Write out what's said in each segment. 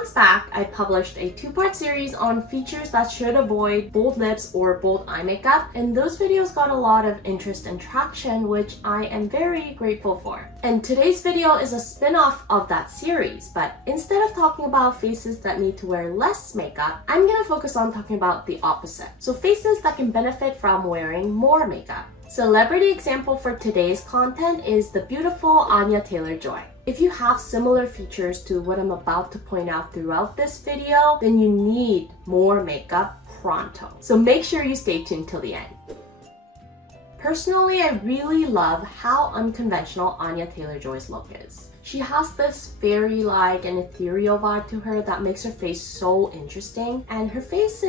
months back, I published a 2-part series on features that should avoid bold lips or bold eye makeup, and those videos got a lot of interest and traction, which I am very grateful for. And today's video is a spin-off of that series, but instead of talking about faces that need to wear less makeup, I'm gonna focus on talking about the opposite. So faces that can benefit from wearing more makeup. Celebrity example for today's content is the beautiful Anya Taylor-Joy. If you have similar features to what I'm about to point out throughout this video, then you need more makeup pronto. So make sure you stay tuned till the end. Personally, I really love how unconventional Anya Taylor-Joy's look is. She has this fairy-like and ethereal vibe to her that makes her face so interesting, and her face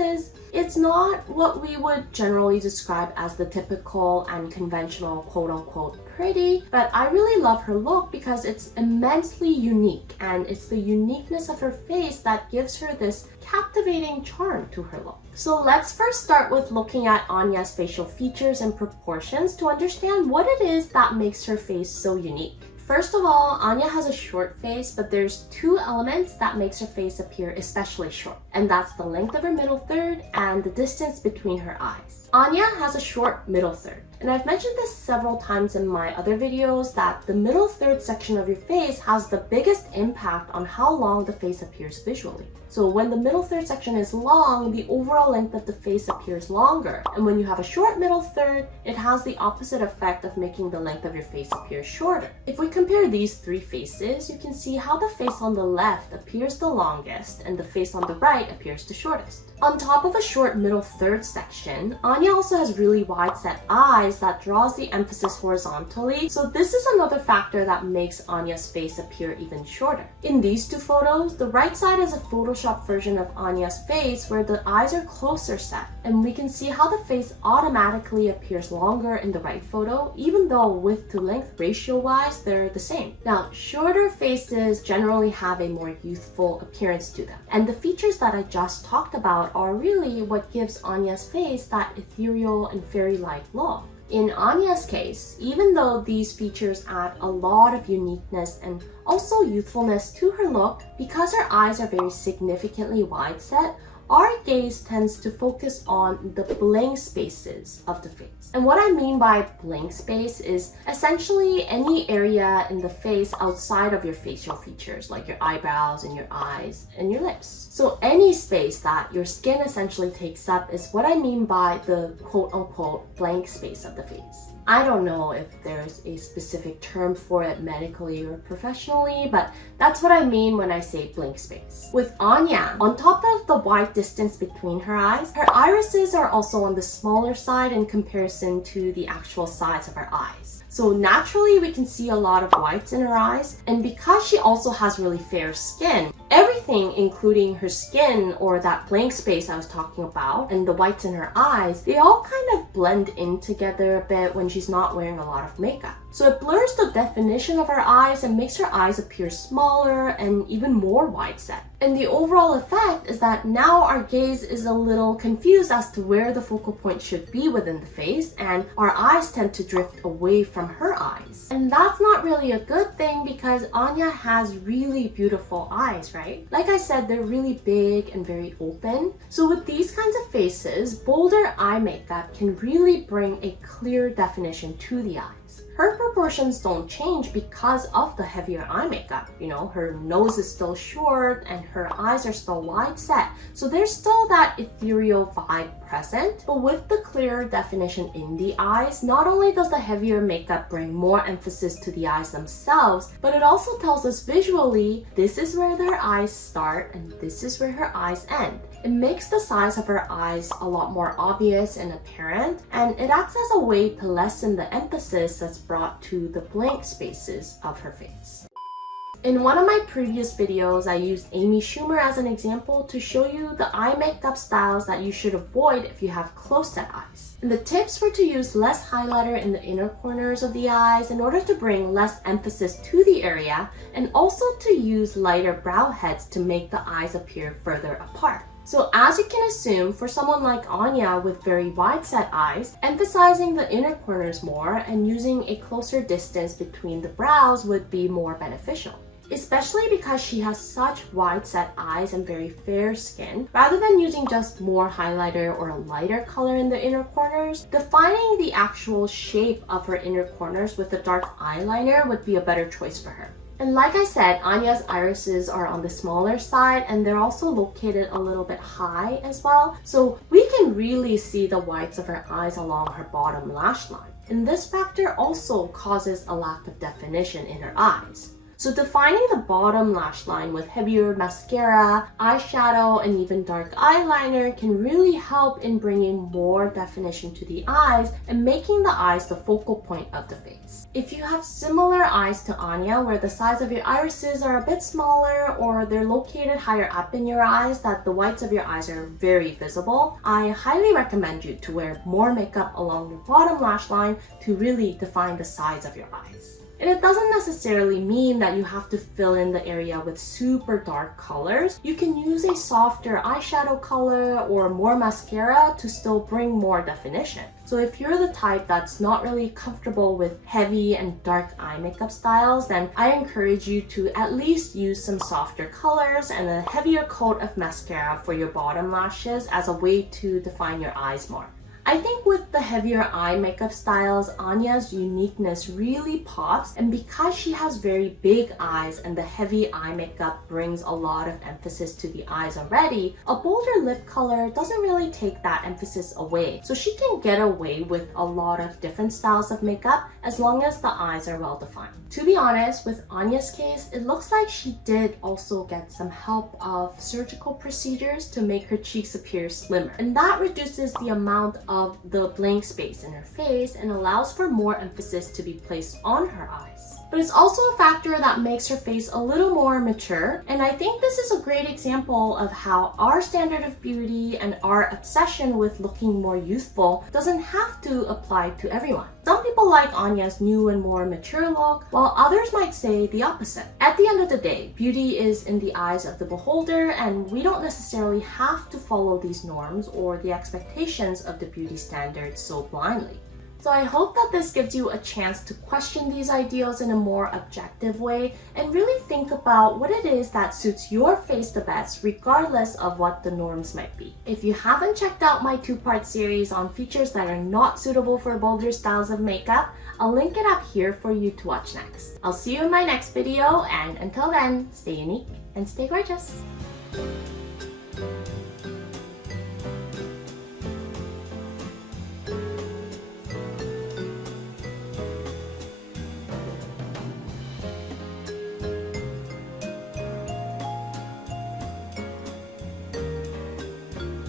it's not what we would generally describe as the typical and conventional quote-unquote pretty, but I really love her look because it's immensely unique, and it's the uniqueness of her face that gives her this captivating charm to her look. So let's first start with looking at Anya's facial features and proportions to understand what it is that makes her face so unique. First of all, Anya has a short face, but there's two elements that makes her face appear especially short, and that's the length of her middle third and the distance between her eyes. Anya has a short middle third, and I've mentioned this several times in my other videos that the middle third section of your face has the biggest impact on how long the face appears visually. So when the middle third section is long, the overall length of the face appears longer. And when you have a short middle third, it has the opposite effect of making the length of your face appear shorter. If we compare these three faces, you can see how the face on the left appears the longest and the face on the right appears the shortest. On top of a short middle third section, Anya also has really wide set eyes that draws the emphasis horizontally, so this is another factor that makes Anya's face appear even shorter. In these two photos, the right side is a Photoshop version of Anya's face where the eyes are closer set, and we can see how the face automatically appears longer in the right photo, even though width to length ratio wise they're the same. Now, shorter faces generally have a more youthful appearance to them, and the features that I just talked about are really what gives Anya's face that ethereal and fairy-like look. In Anya's case, even though these features add a lot of uniqueness and also youthfulness to her look, because her eyes are very significantly wide set, our gaze tends to focus on the blank spaces of the face. And what I mean by blank space is essentially any area in the face outside of your facial features, like your eyebrows and your eyes and your lips. So any space that your skin essentially takes up is what I mean by the quote-unquote blank space of the face. I don't know if there's a specific term for it medically or professionally, but that's what I mean when I say blank space. With Anya, on top of the wide distance between her eyes, her irises are also on the smaller side in comparison to the actual size of her eyes. So naturally, we can see a lot of whites in her eyes, and because she also has really fair skin, everything including her skin or that blank space I was talking about and the whites in her eyes, they all kind of blend in together a bit when she's not wearing a lot of makeup. So it blurs the definition of her eyes and makes her eyes appear smaller and even more wide set. And the overall effect is that now our gaze is a little confused as to where the focal point should be within the face, and our eyes tend to drift away from her eyes. And that's not really a good thing because Anya has really beautiful eyes, right? Like I said, they're really big and very open. So with these kinds of faces, bolder eye makeup can really bring a clear definition to the eyes. Her proportions don't change because of the heavier eye makeup. You know, her nose is still short and her eyes are still wide set. So there's still that ethereal vibe present, but with the clearer definition in the eyes, not only does the heavier makeup bring more emphasis to the eyes themselves, but it also tells us visually, this is where their eyes start and this is where her eyes end. It makes the size of her eyes a lot more obvious and apparent, and it acts as a way to lessen the emphasis that's brought to the blank spaces of her face. In one of my previous videos, I used Amy Schumer as an example to show you the eye makeup styles that you should avoid if you have close-set eyes. And the tips were to use less highlighter in the inner corners of the eyes in order to bring less emphasis to the area, and also to use lighter brow heads to make the eyes appear further apart. So as you can assume, for someone like Anya with very wide set eyes, emphasizing the inner corners more and using a closer distance between the brows would be more beneficial. especially because she has such wide set eyes and very fair skin. Rather than using just more highlighter or a lighter color in the inner corners, defining the actual shape of her inner corners with a dark eyeliner would be a better choice for her. And like I said, Anya's irises are on the smaller side and they're also located a little bit high as well. So we can really see the whites of her eyes along her bottom lash line. And this factor also causes a lack of definition in her eyes. So defining the bottom lash line with heavier mascara, eyeshadow, and even dark eyeliner can really help in bringing more definition to the eyes and making the eyes the focal point of the face. If you have similar eyes to Anya, where the size of your irises are a bit smaller or they're located higher up in your eyes that the whites of your eyes are very visible, I highly recommend you to wear more makeup along your bottom lash line to really define the size of your eyes. And it doesn't necessarily mean that you have to fill in the area with super dark colors. You can use a softer eyeshadow color or more mascara to still bring more definition. So if you're the type that's not really comfortable with heavy and dark eye makeup styles, then I encourage you to at least use some softer colors and a heavier coat of mascara for your bottom lashes as a way to define your eyes more. I think with the heavier eye makeup styles, Anya's uniqueness really pops, and because she has very big eyes and the heavy eye makeup brings a lot of emphasis to the eyes already, a bolder lip color doesn't really take that emphasis away. So she can get away with a lot of different styles of makeup as long as the eyes are well defined. To be honest, with Anya's case, it looks like she did also get some help of surgical procedures to make her cheeks appear slimmer. And that reduces the amount of the blank space in her face and allows for more emphasis to be placed on her eyes. But it's also a factor that makes her face a little more mature, and I think this is a great example of how our standard of beauty and our obsession with looking more youthful doesn't have to apply to everyone. Some people like Anya's new and more mature look, while others might say the opposite. At the end of the day, beauty is in the eyes of the beholder, and we don't necessarily have to follow these norms or the expectations of the beauty standards so blindly. So I hope that this gives you a chance to question these ideals in a more objective way and really think about what it is that suits your face the best, regardless of what the norms might be. If you haven't checked out my two-part series on features that are not suitable for bolder styles of makeup, I'll link it up here for you to watch next. I'll see you in my next video, and until then, stay unique and stay gorgeous.